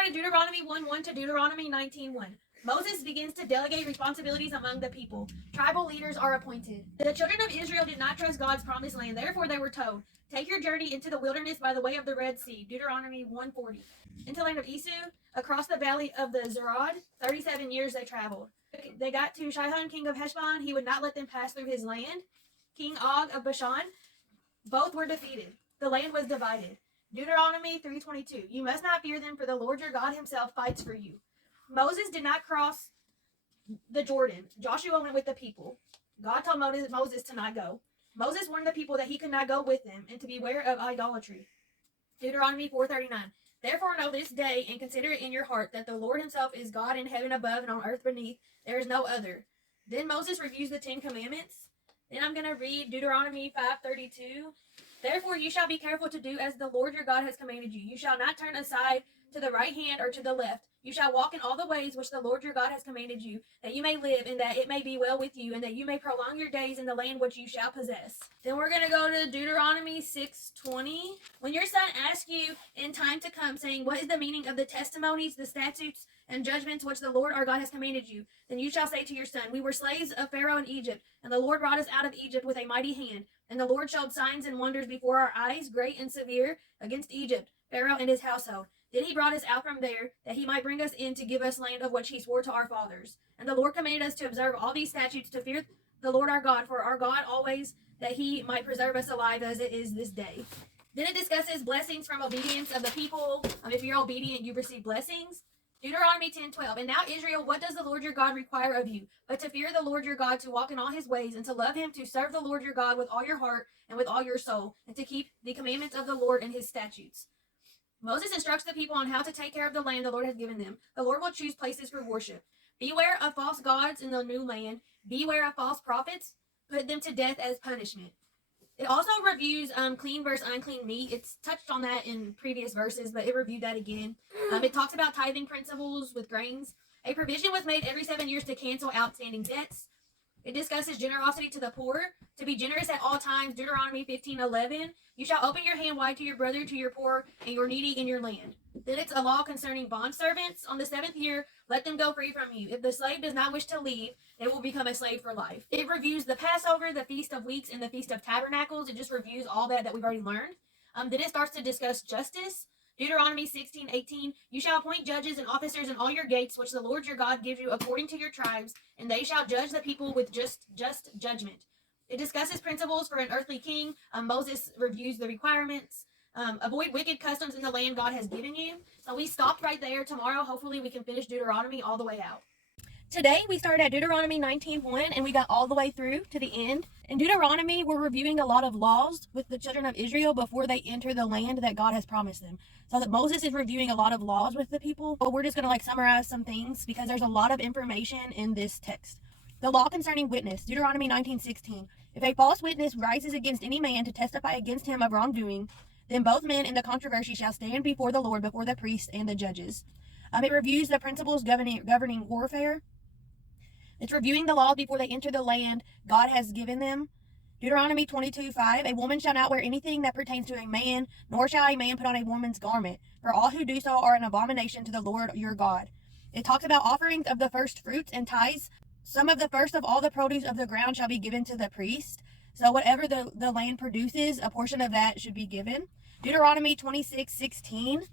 started Deuteronomy 1:1 to Deuteronomy 19:1. Moses begins to delegate responsibilities among the people. Tribal leaders are appointed. The children of Israel did not trust God's promised land. Therefore, they were told, "Take your journey into the wilderness by the way of the Red Sea." Deuteronomy 1:40. Into the land of Esu, across the valley of the Zerad, 37 years they traveled. They got to Sihon, king of Heshbon. He would not let them pass through his land. King Og of Bashan. Both were defeated. The land was divided. Deuteronomy 3:22. You must not fear them, for the Lord your God himself fights for you. Moses did not cross the Jordan. Joshua went with the people. God told Moses to not go. Moses warned the people that he could not go with them and to beware of idolatry. Deuteronomy 4:39. Therefore know this day and consider it in your heart that the Lord himself is God in heaven above and on earth beneath. There is no other. Then Moses reviews the 10 commandments. Then I'm going to read Deuteronomy 5:32. Therefore you shall be careful to do as the Lord your God has commanded you. You shall not turn aside to the right hand or to the left. You shall walk in all the ways which the Lord your God has commanded you, that you may live and that it may be well with you, and that you may prolong your days in the land which you shall possess. Then we're going to go to Deuteronomy 6:20. When your son asks you in time to come, saying, what is the meaning of the testimonies, the statutes, and judgments which the Lord our God has commanded you? Then you shall say to your son, we were slaves of Pharaoh in Egypt, and the Lord brought us out of Egypt with a mighty hand. And the Lord showed signs and wonders before our eyes, great and severe, against Egypt, Pharaoh and his household. Then he brought us out from there, that he might bring us in to give us land of which he swore to our fathers. And the Lord commanded us to observe all these statutes, to fear the Lord our God, for our God always, that he might preserve us alive as it is this day. Then it discusses blessings from obedience of the people. If you're obedient, you receive blessings. Deuteronomy 10:12. And now, Israel, what does the Lord your God require of you? But to fear the Lord your God, to walk in all his ways, and to love him, to serve the Lord your God with all your heart and with all your soul, and to keep the commandments of the Lord and his statutes. Moses instructs the people on how to take care of the land the Lord has given them. The Lord will choose places for worship. Beware of false gods in the new land. Beware of false prophets. Put them to death as punishment. It also reviews clean versus unclean meat. It's touched on that in previous verses, but it reviewed that again. It talks about tithing principles with grains. A provision was made every 7 years to cancel outstanding debts. It discusses generosity to the poor, to be generous at all times. Deuteronomy 15:11. You shall open your hand wide to your brother, to your poor, and your needy in your land. Then it's a law concerning bondservants. On the 7th year, let them go free from you. If the slave does not wish to leave, they will become a slave for life. It reviews the Passover, the Feast of Weeks, and the Feast of Tabernacles. It just reviews all that we've already learned. Then it starts to discuss justice. Deuteronomy 16:18. You shall appoint judges and officers in all your gates, which the Lord your God gives you according to your tribes, and they shall judge the people with just judgment. It discusses principles for an earthly king. Moses reviews the requirements. Avoid wicked customs in the land God has given you. So we stopped right there. Tomorrow, hopefully, we can finish Deuteronomy all the way out. Today, we started at Deuteronomy 19:1, and we got all the way through to the end. In Deuteronomy, we're reviewing a lot of laws with the children of Israel before they enter the land that God has promised them. So that Moses is reviewing a lot of laws with the people, but we're just going to summarize some things because there's a lot of information in this text. The law concerning witness, Deuteronomy 19:16. If a false witness rises against any man to testify against him of wrongdoing, then both men in the controversy shall stand before the Lord, before the priests and the judges. It reviews the principles governing warfare. It's reviewing the laws before they enter the land God has given them. Deuteronomy 22:5. A woman shall not wear anything that pertains to a man, nor shall a man put on a woman's garment, for all who do so are an abomination to the Lord your God. It talks about offerings of the first fruits and tithes. Some of the first of all the produce of the ground shall be given to the priest. So whatever the land produces, a portion of that should be given. Deuteronomy 26:16.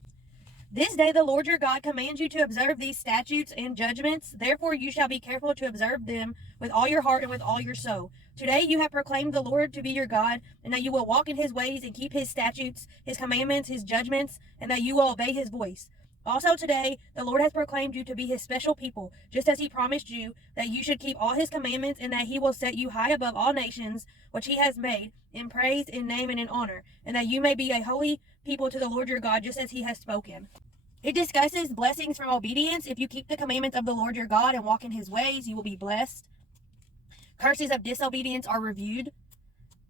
This day the Lord your God commands you to observe these statutes and judgments. Therefore you shall be careful to observe them with all your heart and with all your soul. Today you have proclaimed the Lord to be your God, and that you will walk in his ways and keep his statutes, his commandments, his judgments, and that you will obey his voice. Also today the Lord has proclaimed you to be his special people, just as he promised you that you should keep all his commandments, and that he will set you high above all nations which he has made, in praise, in name, and in honor, and that you may be a holy people to the Lord your God, just as he has spoken. It discusses blessings from obedience. If you keep the commandments of the Lord your God and walk in his ways, you will be blessed. Curses of disobedience are reviewed.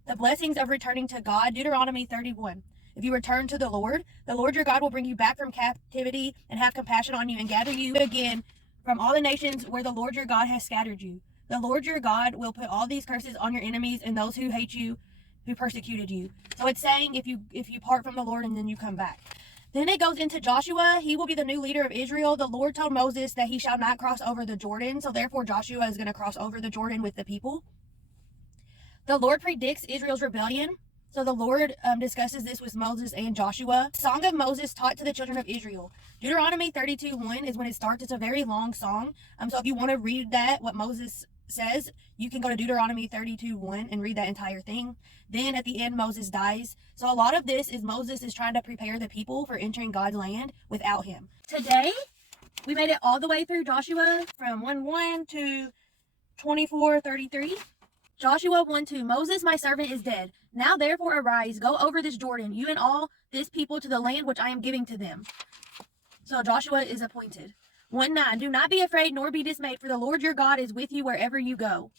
The blessings of returning to God, Deuteronomy 31. If you return to the Lord your God will bring you back from captivity and have compassion on you and gather you again from all the nations where the Lord your God has scattered you. The Lord your God will put all these curses on your enemies and those who hate you, who persecuted you. So it's saying if you part from the Lord and then you come back. Then it goes into Joshua. He will be the new leader of Israel. The Lord told Moses that he shall not cross over the Jordan. So therefore Joshua is going to cross over the Jordan with the people. The Lord predicts Israel's rebellion. So the Lord discusses this with Moses and Joshua. Song of Moses taught to the children of Israel. Deuteronomy 32:1 is when it starts. It's a very long song. So if you want to read that, what Moses says, you can go to Deuteronomy 32:1 and read that entire thing. Then at the end, Moses dies. So a lot of this is Moses is trying to prepare the people for entering God's land without him. Today, we made it all the way through Joshua from 1:1 to 24:33. Joshua 1:2, Moses, my servant, is dead. Now therefore arise, go over this Jordan, you and all this people, to the land which I am giving to them. So Joshua is appointed. 1:9, do not be afraid nor be dismayed, for the Lord your God is with you wherever you go.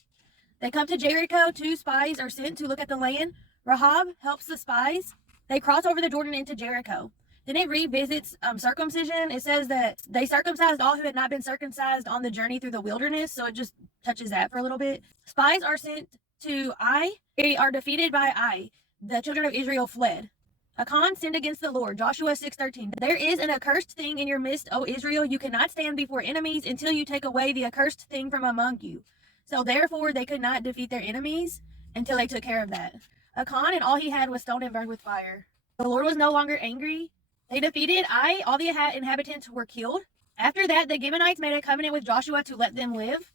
They come to Jericho. 2 spies are sent to look at the land. Rahab helps the spies. They cross over the Jordan into Jericho. Then it revisits circumcision. It says that they circumcised all who had not been circumcised on the journey through the wilderness. So it just touches that for a little bit. Spies are sent to Ai. They are defeated by Ai. The children of Israel fled. Achan sinned against the Lord. Joshua 6:13. There is an accursed thing in your midst, O Israel. You cannot stand before enemies until you take away the accursed thing from among you. So therefore they could not defeat their enemies until they took care of that. Achan and all he had was stoned and burned with fire. The Lord was no longer angry. They defeated Ai. All the inhabitants were killed. After that, the Gibeonites made a covenant with Joshua to let them live.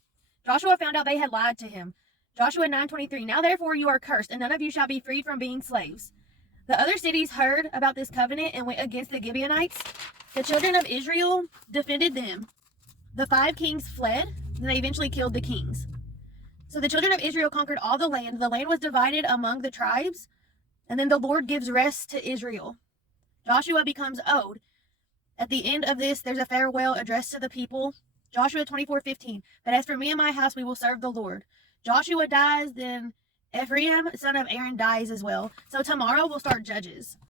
Joshua found out they had lied to him. Joshua 9:23. Now therefore you are cursed, and none of you shall be freed from being slaves. The other cities heard about this covenant and went against the Gibeonites. The children of Israel defended them. The 5 kings fled, and they eventually killed the kings. So the children of Israel conquered all the land. The land was divided among the tribes, and then the Lord gives rest to Israel. Joshua becomes old. At the end of this, there's a farewell addressed to the people. Joshua 24:15. But as for me and my house, we will serve the Lord. Joshua dies, then Ephraim, son of Aaron, dies as well. So tomorrow we'll start Judges.